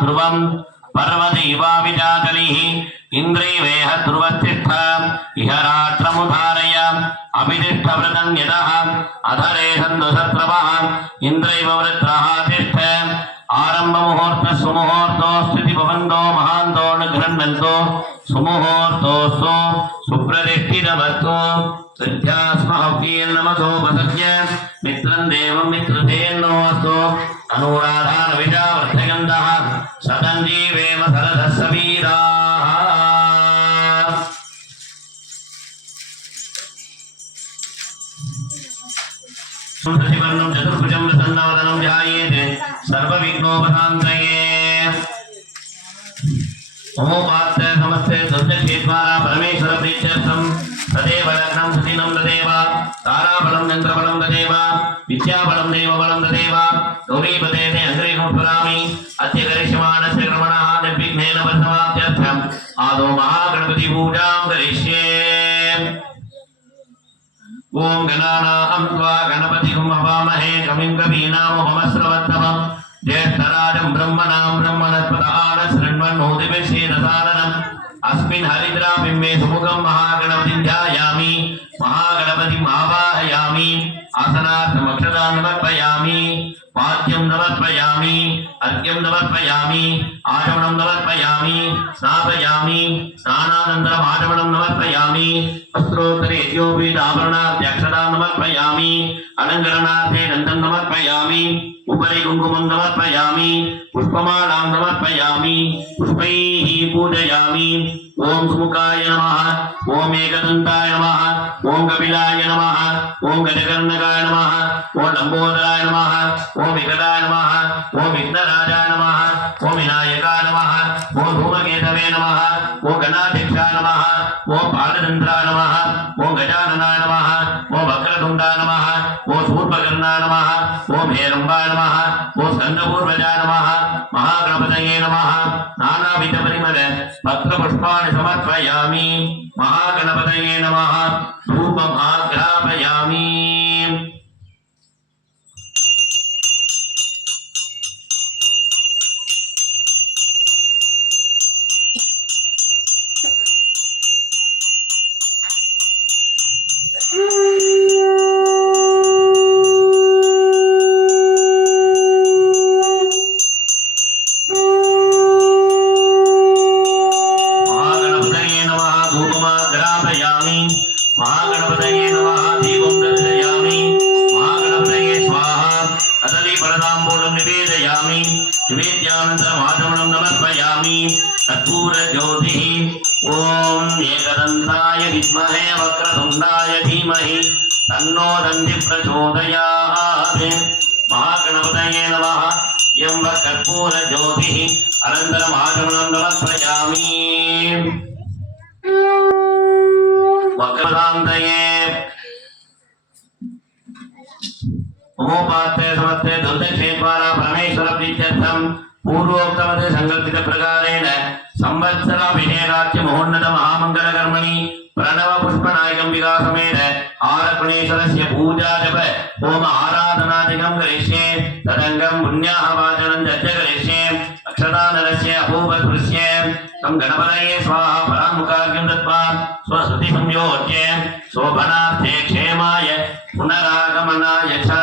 ध्रुवम् पर्वत इवाविजातलिः इन्द्रैवेह ध्रुवस्तिष्ठ इह रात्रमुधारय अभितिष्ठव्रतम् यदः अधरे सन्तु शत्रवः इन्द्रैव वृत्रः तिष्ठ आरम्भमुहूर्तः सुमुहूर्तोऽस्ति भवन्तो महान्तो न गृह्णन्तो सुमुहूर्तोऽस्तु सुप्रतिष्ठितवस्तु सद्यास्महव्येन्नमसो वसत्य मित्रम् देवम् मित्रतेन्नोऽस्तु अनुराधा सचिवर्णम चतुर्भुजम प्रसन्नवदनम ध्यायेते सर्वविघ्नोपशान्तये ओमात्र समस्ते सर्जक्षेत्वारा परमेश्वर प्रीत्यर्थम तदेव लग्नं सतीनं ददेव ताराबलं यन्त्रबलं ददेव विद्याबलं देवबलं ददेव गौरीपदे ते अग्रेकं अद्य करिष्यमाणस्य क्रमणः निर्विघ्नेन बद्धवाप्त्यर्थम् आदौ महागणपतिपूजां करिष्ये ఓం గణానాం త్వా గణపతిం హవామహే కవిం కవీనామహమస్రవత్తమం జ్యేష్ఠరాజం బ్రహ్మణాం బ్రహ్మణస్పదాన శృణ్వన్నోదిభిశ్రీరసాదనం అస్మిన్ హరిద్రాపిం మే సుముఖం మహాగణపతిం ధ్యాయా సమర్పయామి అర్ఘ్యం సమర్పయామి ఆటమణం సమర్పయామి స్నాపయామి స్నానానంతరం ఆటమణం సమర్పయామి వస్త్రోత్తరేద్యోపీతాభరణాభ్యక్షరాం సమర్పయామి అలంకరణార్థే దంతం సమర్పయామి उपरि कुङ्कुमं समर्पयामि पुष्पमालां समर्पयामि पुष्पैः पूजयामि ॐ सुमुखाय नमः ॐ एकदन्ताय नमः ॐ कपिलाय नमः ॐ गजकर्णकाय नमः ॐ लम्बोदराय नमः ॐ विकटाय नमः ॐ विघ्नराजाय நம ஓ விநாயகா நம ஓ தூமகேதவே நம ஓ கணாதீட்சா நம ஓ பாலச்சந்திரா நம ஓ கஜானனா நம ஓ வக்ரதுண்டா நம ஓ சூர்பகர்ணா நம ஓ மேரும்பா நம ஓ ஸ்கந்தபூர்வஜா நம மகாகணபதயே நம நானாவித பரிமள பத்ர சமர்ப்பயாமி மகாகணபதயே நம தூபம் ஆக்ராபயாமி வேதாந்தமாதவனம் நமர்ப்பயாமி கற்பூர ஜோதி ஓம் ஏகதந்தாய வித்மகே வக்ரதுண்டாய தீமஹி தன்னோ தந்தி மகாகணபதயே நமஹ எம்ப கற்பூர ஜோதி அனந்தரம் ஆகமனம் நமர்ப்பயாமி வக்ரதாந்தயே உமோபாத்தே சமத்தே துர்தக்ஷேத்வாரா பரமேஸ்வர பிரீத்தியர்த்தம் पूर्वोक्तवत् सङ्कल्पितप्रकारेण संवत्सराभिषेकाच्य महोन्नत महामङ्गलकर्मणि प्रणवपुष्पनायकम्बिका समेत आरकुणेश्वरस्य पूजा जप होम आराधनादिकं करिष्ये तदङ्गं पुण्याहवाचनं च करिष्ये अक्षरानरस्य अपूपस्पृश्य तं गणपतये स्वाहा परामुखार्घ्यं दत्त्वा स्वस्ति संयोज्य शोभनार्थे क्षेमाय पुनरागमनाय च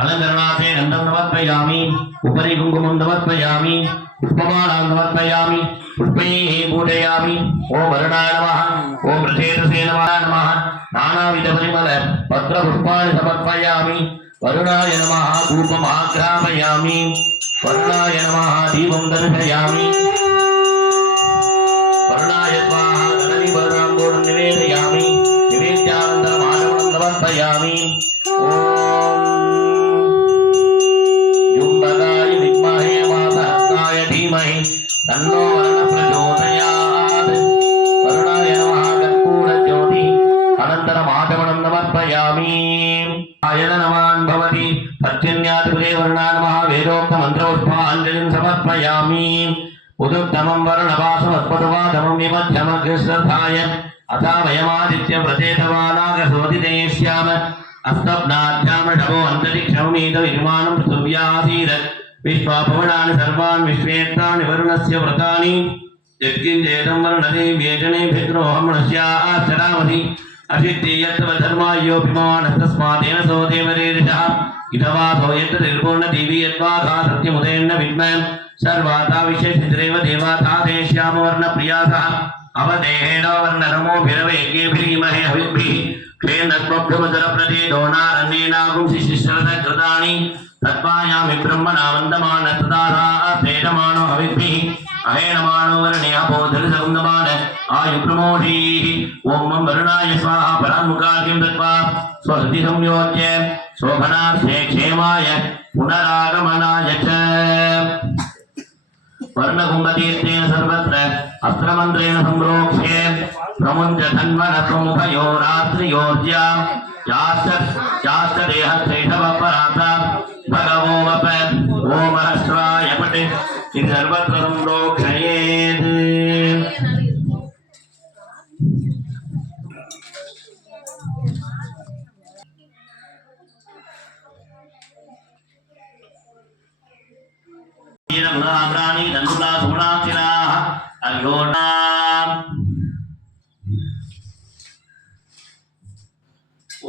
अलंकरणाथे गंधम नमर्पयामि उपरि कुंकुमं नमर्पयामि उपमानां नमर्पयामि पुष्पैः पूजयामि ओम वरणाय नमः ओम रथेतसे नमः नानाविध परिमल पत्र पुष्पाणि समर्पयामि वरुणाय नमः धूपम् आघ्रापयामि वर्णाय नमः दीपं दर्शयामि वासुदेवर्णानम वेदोक्तमन्त्रोद्भाञ्जलिं समर्पयामि उदुत्तमं वर्णवासमत्पदवादमं विमध्यमग्रश्रद्धाय अथा वयमादित्यव्रते तवानागशोदिते स्याम अस्तब्नाध्यामृषभो अन्तरिक्षमीतविर्माणं पृथिव्यासीद विश्वाभवनानि सर्वान् विश्वेत्राणि वरुणस्य व्रतानि यत्किञ्चेदं वर्णदे व्यजने भिद्रोहमनुष्या आश्चरामधि అభిద్యేయత్వ ధర్మాయోభిమాన తస్మాదేన సోదేవరేరిష ఇదవాసో యత్ నిర్గుణ దేవి యద్వా తా సత్యముదేన విద్మయం సర్వాతా విశేషితరేవ దేవాతా దేశ్యామ వర్ణ ప్రియాస అవదేహేణ వర్ణ నమో భిరవేగేభిరీమహే హవిద్భిః క్షేణస్మభ్యమధుర ప్రదేదో నారణ్యేనాగుంసి శిశ్రత కృతాని తద్వాయామి బ్రహ్మణా వందమాన తదాహేణమాణో హవిద్భిః అహేణమాణో వర్ణ్యాపోధురి సంగమాన आयुप्रमोषीः ॐ मम वरुणाय स्वाहा परान्मुखाख्यं दत्त्वा स्वहृदि संयोज्य शोभनार्थे क्षेमाय पुनरागमनाय च वर्णकुम्भतीर्थेन सर्वत्र अस्त्रमन्त्रेण संरोक्ष्ये प्रमुञ्च धन्वनः प्रमुखयो रात्रियोर्जा याश्च याश्च देहश्रेष्ठवपराता भगवो वप ओमहस्वाय पट् इति सर्वत्र संरोक्ष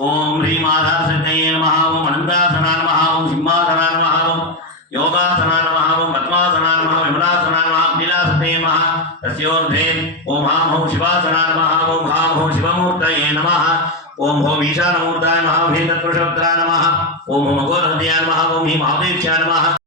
ஓம் ஹ்ரீம் ஆதாசத்தையே நமஹ ஓம் அனந்தாசனா நமஹ ஓம் சிம்மாசனா நமஹ ஓம் யோகாசனா நமஹ ஓம் பத்மாசனா நமஹ விமலாசனா நமஹ அபிலாசத்தையே நமஹ தஸ்யோர்தே ஓம் ஹாம் ஹோம் சிவாசனா நமஹ ஓம் ஹாம் ஹோம் சிவமூர்த்தயே நமஹ ஓம் ஹோம் ஈசானமூர்த்தாய நமஹ ஹீம் தத்புருஷோத்தரா நமஹ ஓம் ஹோம் அகோரஹத்யா நமஹ ஓம் ஹீம் ஆபதேக்ஷா நமஹ